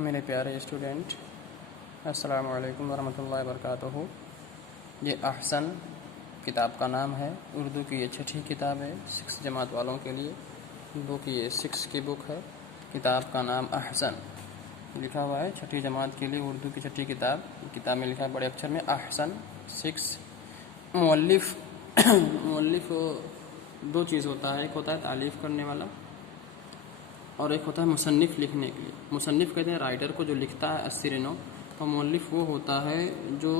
میرے پیارے اسٹوڈنٹ، السلام علیکم ورحمۃ اللہ وبرکاتہ۔ یہ احسن کتاب کا نام ہے، اردو کی یہ چھٹی کتاب ہے 6 جماعت والوں کے لیے۔ اردو کی یہ 6 کی بک ہے۔ کتاب کا نام احسن لکھا ہوا ہے، چھٹی جماعت کے لیے اردو کی چھٹی کتاب۔ کتاب میں لکھا ہے بڑے اکچر میں احسن 6۔ مؤلف مؤلف 2 چیز ہوتا ہے، ایک ہوتا ہے تعلیف کرنے والا اور ایک ہوتا ہے مصنف لکھنے کے لیے۔ مصنف کہتے ہیں رائٹر کو جو لکھتا ہے اثر نو، اور مؤلف وہ ہوتا ہے جو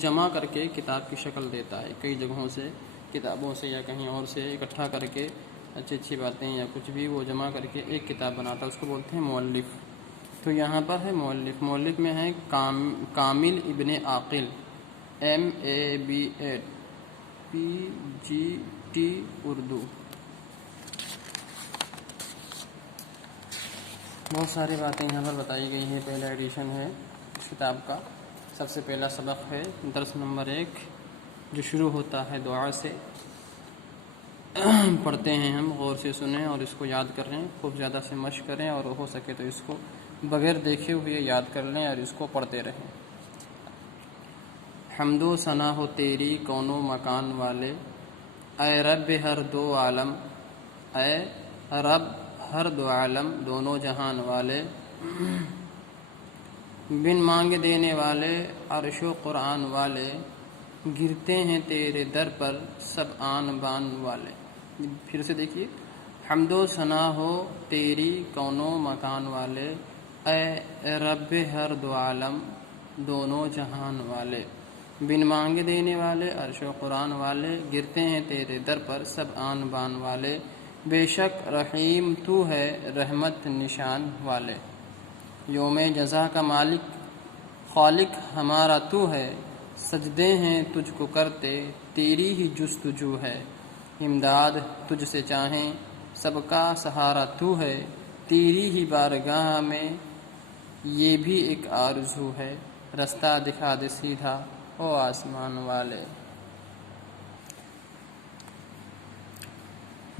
جمع کر کے کتاب کی شکل دیتا ہے، کئی جگہوں سے، کتابوں سے یا کہیں اور سے اکٹھا کر کے اچھی باتیں یا کچھ بھی وہ جمع کر کے ایک کتاب بناتا ہے، اس کو بولتے ہیں مؤلف۔ تو یہاں پر ہے مؤلف میں ہے کامل ابن عاقل، MABED PGT اردو۔ بہت ساری باتیں یہاں پر بتائی گئی ہیں۔ پہلا ایڈیشن ہے اس کتاب کا۔ سب سے پہلا سبق ہے درس نمبر 1، جو شروع ہوتا ہے دعا سے۔ پڑھتے ہیں ہم، غور سے سنیں اور اس کو یاد کر لیں، خوب زیادہ سے مشق کریں اور ہو سکے تو اس کو بغیر دیکھے ہوئے یاد کر لیں اور اس کو پڑھتے رہیں۔ حمد و ثنا ہو تیری کون و مکان والے، اے رب ہر دو عالم، اے رب ہر دو عالم دونوں جہان والے، بن مانگ دینے والے عرش و قرآن والے، گرتے ہیں تیرے در پر سب آن بان والے۔ پھر سے دیکھیے، حمد و ثنا ہو تیری کون و مکان والے، اے رب ہر دو عالم دونوں جہان والے، بن مانگ دینے والے عرش و قرآن والے، گرتے ہیں تیرے در پر سب آن بان والے، بے شک رحیم تو ہے رحمت نشان والے، یوم جزا کا مالک خالق ہمارا تو ہے، سجدے ہیں تجھ کو کرتے تیری ہی جستجو ہے، امداد تجھ سے چاہیں سب کا سہارا تو ہے، تیری ہی بارگاہ میں یہ بھی ایک آرزو ہے، رستہ دکھا دے سیدھا او آسمان والے۔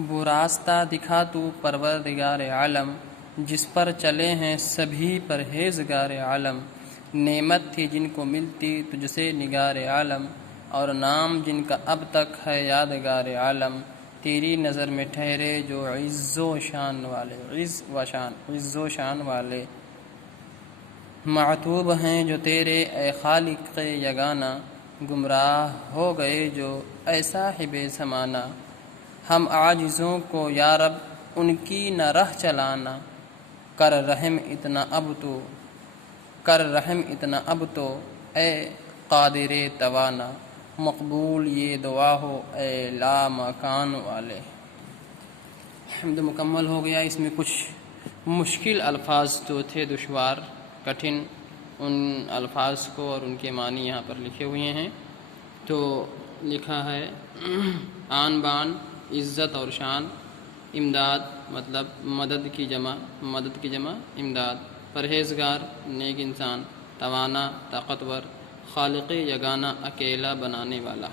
وہ راستہ دکھا تو پروردگار عالم، جس پر چلے ہیں سبھی پرہیزگار عالم، نعمت تھی جن کو ملتی تجھ سے نگار عالم، اور نام جن کا اب تک ہے یادگار عالم، تیری نظر میں ٹھہرے جو عز و شان والے، عز و شان والے، معتوب ہیں جو تیرے اے خالق یگانہ، گمراہ ہو گئے جو اے صاحب زمانہ، ہم عاجزوں کو یا رب ان کی نہ راہ چلانا، کر رحم اتنا اب تو اے قادر توانا، مقبول یہ دعا ہو اے لا مکان والے۔ حمد مکمل ہو گیا۔ اس میں کچھ مشکل الفاظ جو تھے، دشوار کٹھن، ان الفاظ کو اور ان کے معنی یہاں پر لکھے ہوئے ہیں۔ تو لکھا ہے آن بان عزت اور شان، امداد مطلب مدد کی جمع امداد، پرہیزگار نیک انسان، توانا طاقتور، خالق یگانہ اکیلا بنانے والا،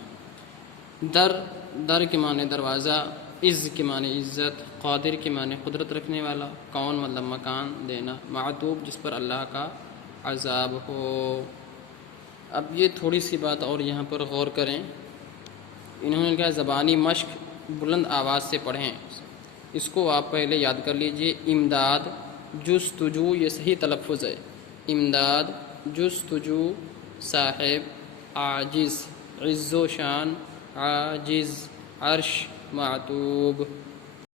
در کے معنی دروازہ، عز کے معنی عزت، قادر کے معنی قدرت رکھنے والا، کون مطلب مکان دینا، معتوب جس پر اللہ کا عذاب ہو۔ اب یہ تھوڑی سی بات اور یہاں پر غور کریں، انہوں نے کہا زبانی مشق، بلند آواز سے پڑھیں۔ اس کو آپ پہلے یاد کر لیجئے، امداد جستجو، یہ صحیح تلفظ ہے، امداد جستجو، صاحب عاجز، عز و شان عاجز، عرش معتوب۔